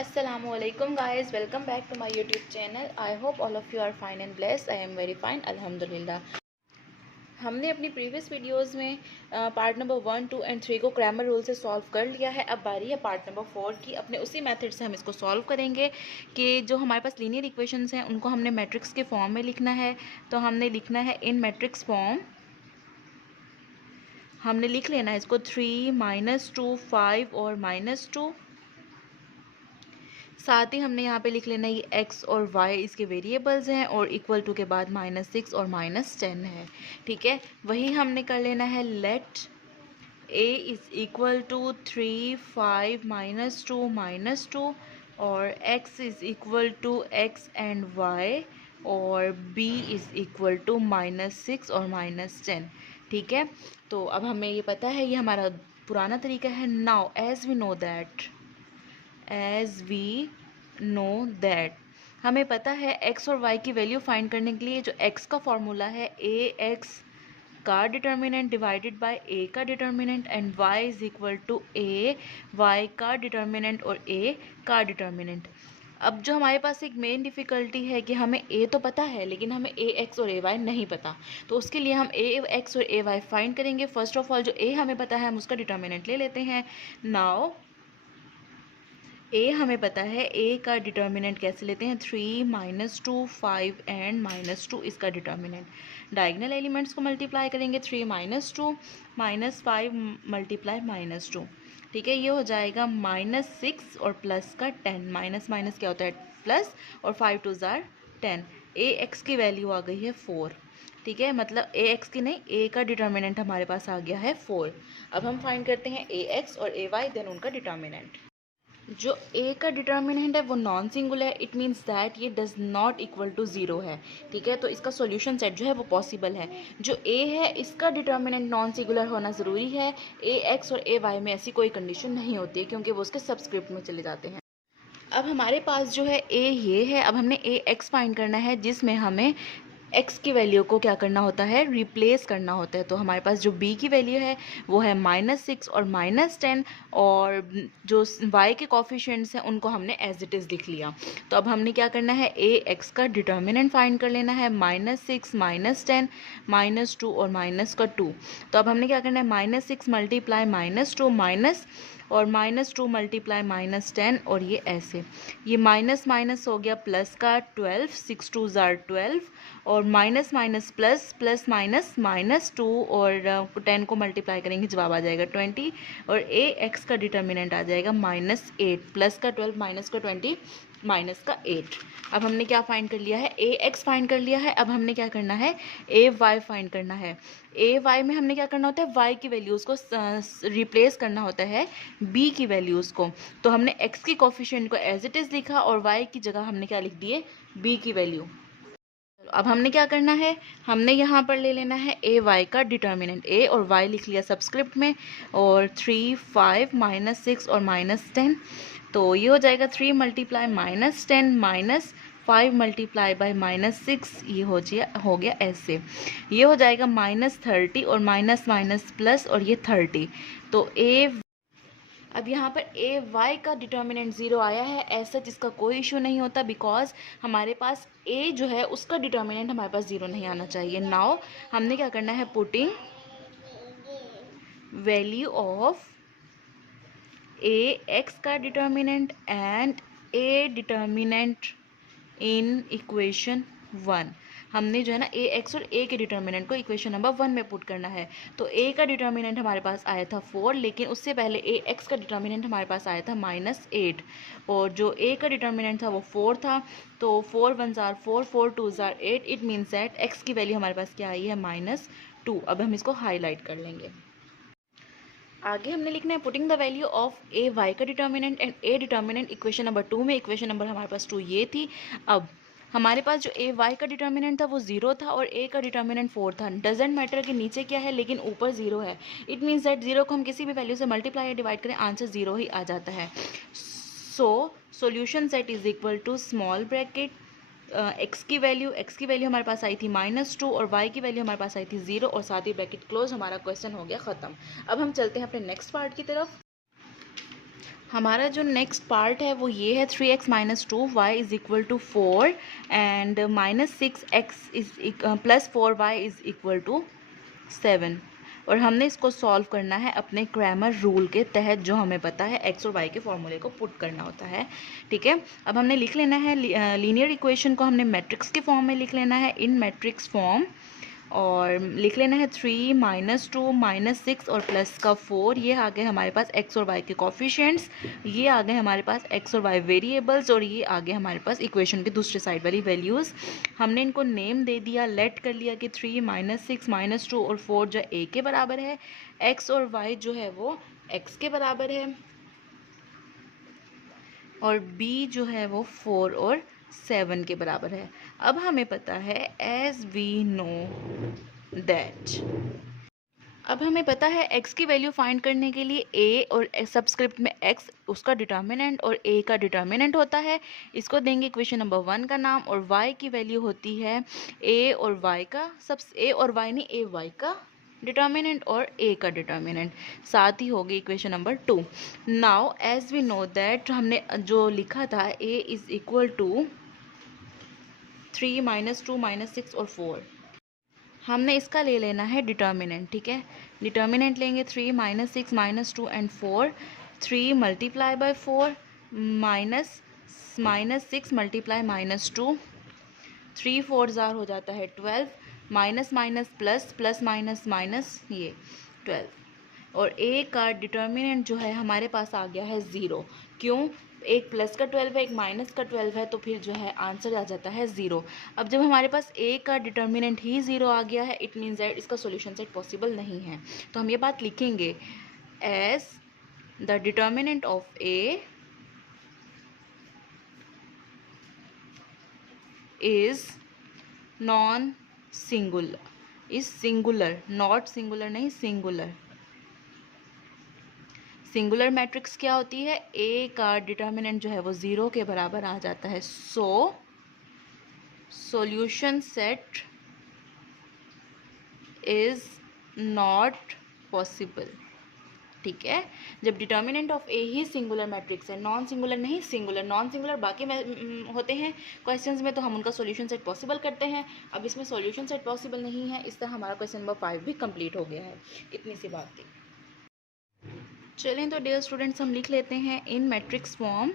Assalamualaikum guys, welcome back to my YouTube channel. I hope all of you are fine and blessed. I am very fine, अल्हम्दुलिल्लाह। हमने अपनी previous videos में part number 1, 2 and 3 को grammar rule से solve कर लिया है। अब बारी है पार्ट नंबर 4 की। अपने उसी मेथड से हम इसको सॉल्व करेंगे कि जो हमारे पास लीनियर इक्वेशंस हैं उनको हमने मैट्रिक्स के फॉर्म में लिखना है। तो हमने लिखना है इन मैट्रिक्स फॉर्म, हमने लिख लेना है इसको 3, -2, 5 और -2। साथ ही हमने यहाँ पे लिख लेना ये x और y इसके वेरिएबल्स हैं और इक्वल टू के बाद -6 और -10 है। ठीक है, वही हमने कर लेना है let a is equal to 3, 5, -2 -2 और x is equal to x and y और b इज़ इक्वल टू -6 और -10। ठीक है, तो अब हमें ये पता है, ये हमारा पुराना तरीका है। Now as we know that हमें पता है x और y की वैल्यू फाइंड करने के लिए जो x का फॉर्मूला है ax का डिटर्मिनेंट डिवाइडेड बाय a का determinant and y is equal to a y का डिटर्मिनेंट और a का डिटर्मिनेंट। अब जो हमारे पास एक मेन डिफ़िकल्टी है कि हमें a तो पता है लेकिन हमें ax और ay नहीं पता, तो उसके लिए हम ax और ay फाइंड करेंगे। फर्स्ट ऑफ ऑल जो a हमें पता है हम उसका डिटर्मिनेंट ले लेते हैं। नाउ a हमें पता है, a का डिटर्मिनेंट कैसे लेते हैं 3, -2, 5 एंड -2 इसका डिटर्मिनेंट। डायगनल एलिमेंट्स को मल्टीप्लाई करेंगे 3, -2, -5 मल्टीप्लाई -2। ठीक है, ये हो जाएगा -6 और प्लस का 10। माइनस माइनस क्या होता है प्लस, और 5 2 ज़ार 10। ax की वैल्यू आ गई है 4। ठीक है, मतलब ax की नहीं, a का डिटर्मिनेंट हमारे पास आ गया है 4। अब हम फाइंड करते हैं ax और ay देन उनका डिटर्मिनेंट। जो a का डिटर्मिनेंट है वो नॉन सिंगुलर है, इट मीन्स दैट ये does not equal to zero है। ठीक है, तो इसका सॉल्यूशन सेट जो है वो पॉसिबल है। जो a है इसका डिटर्मिनेंट नॉन सिंगुलर होना ज़रूरी है। ax और ay में ऐसी कोई कंडीशन नहीं होती है क्योंकि वो उसके सबस्क्रिप्ट में चले जाते हैं। अब हमारे पास जो है a ये है। अब हमने ax फाइंड करना है जिसमें हमें x की वैल्यू को क्या करना होता है, रिप्लेस करना होता है। तो हमारे पास जो b की वैल्यू है वो है -6 और -10 और जो y के कॉफिशिएंट्स हैं उनको हमने एज इट इज़ लिख लिया। तो अब हमने क्या करना है, ax का डिटर्मिनेंट फाइंड कर लेना है -6, -10, -2 और -2। तो अब हमने क्या करना है, -6 मल्टीप्लाई -2 माइनस और -2 मल्टीप्लाई -10 और ये ऐसे, ये माइनस माइनस हो गया प्लस का 12, 6 2 ज़ार 12 और minus minus plus, plus minus -2 और 10 को मल्टीप्लाई करेंगे जवाब आ जाएगा 20 और ax का डिटर्मिनेंट आ जाएगा -8। प्लस का 12 माइनस का 20 माइनस का 8। अब हमने क्या फाइंड कर लिया है, ax फाइंड कर लिया है। अब हमने क्या करना है, ay फाइंड करना है। ay में हमने क्या करना होता है, y की वैल्यूज़ को रिप्लेस करना होता है b की वैल्यूज़ को। तो हमने x की कोफिशिएंट को एज इट इज़ लिखा और y की जगह हमने क्या लिख दिए, b की वैल्यू। अब हमने क्या करना है, हमने यहाँ पर ले लेना है ए वाई का डिटर्मिनेंट। a और y लिख लिया सबस्क्रिप्ट में और 3, 5, -6 और -10। तो ये हो जाएगा 3 मल्टीप्लाई -10 माइनस 5 मल्टीप्लाई बाय -6, ये हो गया ऐसे। ये हो जाएगा -30 और माइनस माइनस प्लस और ये 30। तो अब यहाँ पर ए वाई का डिटर्मिनेंट ज़ीरो आया है। ऐसा जिसका कोई इशू नहीं होता बिकॉज हमारे पास ए जो है उसका डिटर्मिनेंट हमारे पास ज़ीरो नहीं आना चाहिए। नाउ हमने क्या करना है, putting value of A X का determinant and A determinant in equation 1। हमने जो है ना ए एक्स और ए के डिटर्मिनेंट को इक्वेशन नंबर 1 में पुट करना है। तो ए का डिटर्मिनेंट हमारे पास आया था 4, लेकिन उससे पहले ए एक्स का डिटर्मिनेंट हमारे पास आया था -8 और जो ए का डिटर्मिनेंट था वो 4 था। तो 4 1 ज़ार 4, 4 2 ज़ार 8। इट मीन्स दैट एक्स की वैल्यू हमारे पास क्या आई है, -2। अब हम इसको हाईलाइट कर लेंगे। आगे हमने लिखना है putting the value of A Y का determinant and A determinant equation number 2 में। इक्वेशन नंबर हमारे पास 2 ये थी। अब हमारे पास जो ए वाई का डिटर्मिनेंट था वो 0 था और ए का डिटर्मिनेंट 4 था। डजेंट मैटर कि नीचे क्या है लेकिन ऊपर 0 है। इट मीन्स दैट 0 को हम किसी भी वैल्यू से मल्टीप्लाई या डिवाइड करें आंसर 0 ही आ जाता है। So solution set is equal to small bracket X की वैल्यू हमारे पास आई थी -2 और y की वैल्यू हमारे पास आई थी 0 और साथ ही ब्रैकेट क्लोज। हमारा क्वेश्चन हो गया ख़त्म। अब हम चलते हैं अपने नेक्स्ट पार्ट की तरफ। हमारा जो नेक्स्ट पार्ट है वो ये है 3x minus 2 Y is equal to 4 and minus 6x is plus 4 Y is equal to 7 और हमने इसको सॉल्व करना है अपने क्रैमर रूल के तहत जो हमें पता है एक्स और वाई के फॉर्मूले को पुट करना होता है। ठीक है, अब हमने लिख लेना है लीनियर इक्वेशन को हमने मैट्रिक्स के फॉर्म में लिख लेना है, इन मैट्रिक्स फॉर्म, और लिख लेना है 3 माइनस 2 माइनस 6 और प्लस का 4। ये आ गए हमारे पास एक्स और वाई के कोफिशिएंट्स, ये आ गए हमारे पास एक्स और वाई वेरिएबल्स, और ये आ गए हमारे पास इक्वेशन के दूसरे साइड वाली वैल्यूज़। हमने इनको नेम दे दिया, लेट कर लिया कि 3 माइनस 6 माइनस 2 और 4 जो ए के बराबर है, एक्स और वाई जो है वो एक्स के बराबर है, और बी जो है वो 4 और 7 के बराबर है। अब हमें पता है एज वी नो दैट, अब हमें पता है x की वैल्यू फाइंड करने के लिए a और सबस्क्रिप्ट में x उसका डिटर्मिनेंट और a का डिटर्मिनेंट होता है। इसको देंगे इक्वेशन नंबर 1 का नाम, और y की वैल्यू होती है a और y का a और y नहीं, a y का डिटर्मिनेंट और a का डिटर्मिनेंट, साथ ही होगी equation number 2। Now as we know that हमने जो लिखा था a is equal to 3 minus 2 minus 6 और 4, हमने इसका ले लेना है डिटर्मिनेंट। ठीक है, डिटर्मिनेंट लेंगे 3 minus 6 minus 2 and 4, 3 multiply by 4 minus minus 6 multiply minus 2, 3 4 ज़ार हो जाता है 12, minus minus plus, plus minus minus, ये 12, और ए का डिटर्मिनेंट जो है हमारे पास आ गया है 0। क्यों? एक प्लस का 12 है, एक माइनस का 12 है, तो फिर जो है आंसर आ जाता है 0। अब जब हमारे पास ए का डिटर्मिनेंट ही 0 आ गया है, इट मीन्स दैट इसका सॉल्यूशन सेट पॉसिबल नहीं है। तो हम ये बात लिखेंगे as the determinant of A is non singular, is singular, not singular नहीं, सिंगुलर। सिंगुलर मैट्रिक्स क्या होती है? ए का डिटर्मिनेंट जो है वो 0 के बराबर आ जाता है। सो solution set is not possible. ठीक है, जब determinant of A he singular matrix है, नॉन सिंगुलर नहीं, सिंगुलर, नॉन सिंगुलर बाकी में होते हैं क्वेश्चंस में, तो हम उनका सॉल्यूशन सेट पॉसिबल करते हैं। अब इसमें सॉल्यूशन सेट पॉसिबल नहीं है, इस तरह हमारा क्वेश्चन नंबर 5 भी कंप्लीट हो गया है। इतनी सी बात थी। चलें तो डियर स्टूडेंट्स हम लिख लेते हैं इन मैट्रिक्स फॉर्म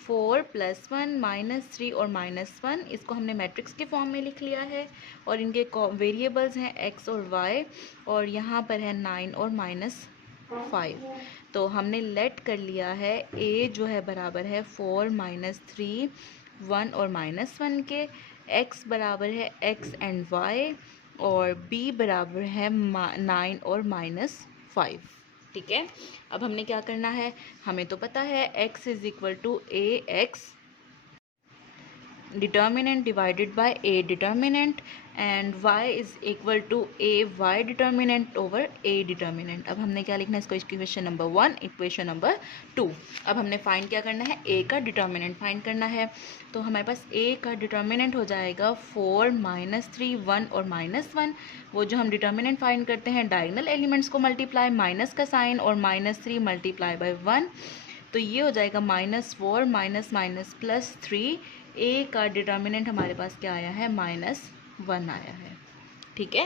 4 + 1 -3 और -1, इसको हमने मैट्रिक्स के फॉर्म में लिख लिया है, और इनके वेरिएबल्स हैं x और y, और यहाँ पर है 9 और -5। तो हमने लेट कर लिया है a जो है बराबर है 4 -3 1 और -1 के, x बराबर है x एंड y, और b बराबर है 9 और -5। ठीक है, अब हमने क्या करना है, हमें तो पता है x is equal to A X determinant divided by A determinant, and y is equal to A Y determinant over A determinant. अब हमने क्या लिखना है इसको, इक्वेशन नंबर 1, इक्वेशन नंबर 2। अब हमने फाइंड क्या करना है, a का डिटर्मिनेंट फाइंड करना है। तो हमारे पास a का डिटर्मिनेंट हो जाएगा 4 -3 1 और -1। वो जो हम डिटर्मिनेंट फाइंड करते हैं, डायगोनल एलिमेंट्स को मल्टीप्लाई, माइनस का साइन और -3 मल्टीप्लाई बाय 1, तो ये हो जाएगा -4 माइनस माइनस +3। ए का डिटर्मिनेंट हमारे पास क्या आया है, -1 आया है। ठीक है,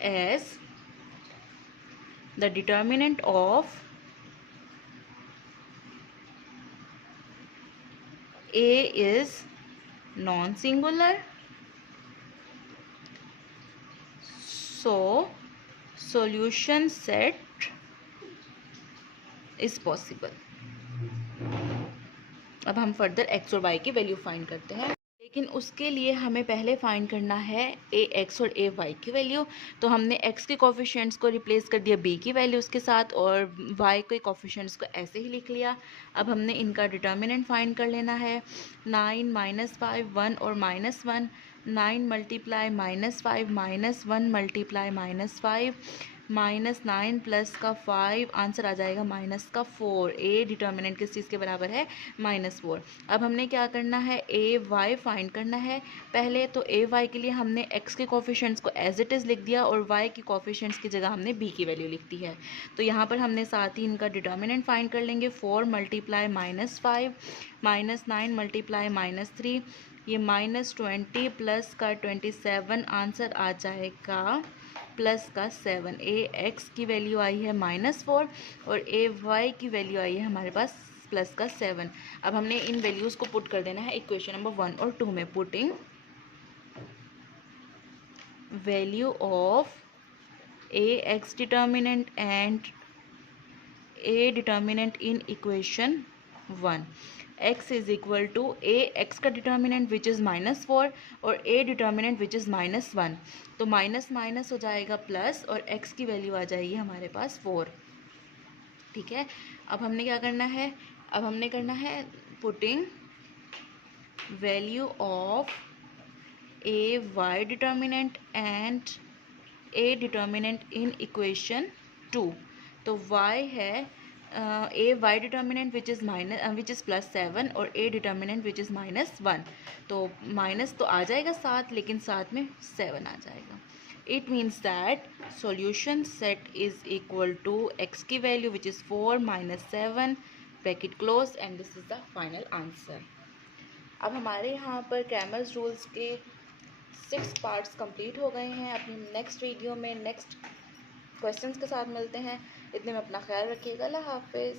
as the determinant of A is non singular, so solution set is possible. अब हम फर्दर एक्स और वाई की वैल्यू फाइंड करते हैं, लेकिन उसके लिए हमें पहले फाइंड करना है ए एक्स और ए वाई की वैल्यू। तो हमने एक्स के कोफिशिएंट्स को रिप्लेस कर दिया बी की वैल्यूज़ के साथ, और वाई के कोफिशिएंट्स को ऐसे ही लिख लिया। अब हमने इनका डिटर्मिनेंट फाइंड कर लेना है, 9 -5 1 और -1, 9 मल्टीप्लाई -5 -1 मल्टीप्लाई -5, -9 प्लस का 5 आंसर आ जाएगा -4। ए डिटर्मिनेंट किस चीज़ के बराबर है? -4। अब हमने क्या करना है? ए वाई फाइंड करना है। पहले तो ए वाई के लिए हमने एक्स के कोफिशिएंट्स को एज इट इज़ लिख दिया और वाई की कोफिशिएंट्स की जगह हमने बी की वैल्यू लिख दी है। तो यहाँ पर हमने साथ ही इनका डिटर्मिनेंट फाइंड कर लेंगे। 4 मल्टीप्लाई -5 -9 मल्टीप्लाई -3, ये -20 प्लस का 27 आंसर आ जाएगा प्लस का 7। ए एक्स की वैल्यू आई है -4 और ए वाई की वैल्यू आई है हमारे पास प्लस का 7। अब हमने इन वैल्यूज़ को पुट कर देना है इक्वेशन नंबर 1 और 2 में। Putting value of A X determinant and A determinant in equation 1। x is equal to A X का डिटर्मिनेंट विच इज़ -4 और ए डिटर्मिनेंट विच इज़ -1। तो माइनस माइनस हो जाएगा प्लस और x की वैल्यू आ जाएगी हमारे पास 4। ठीक है, अब हमने क्या करना है? अब हमने करना है putting value of A Y determinant and A determinant in equation 2। तो y है A Y determinant which is +7 और ए डिटर्मिनेंट विच इज़ -1। तो माइनस तो आ जाएगा साथ, लेकिन साथ में 7 आ जाएगा। It means that solution set is equal to x की value which is 4 -7 bracket close and this is the final answer. अब हमारे यहाँ पर क्रैमर्स रूल्स के 6 पार्ट्स कंप्लीट हो गए हैं। अपनी नेक्स्ट वीडियो में नेक्स्ट क्वेश्चंस के साथ मिलते हैं। इतने में अपना ख्याल रखिएगा। अल्लाह हाफिज़।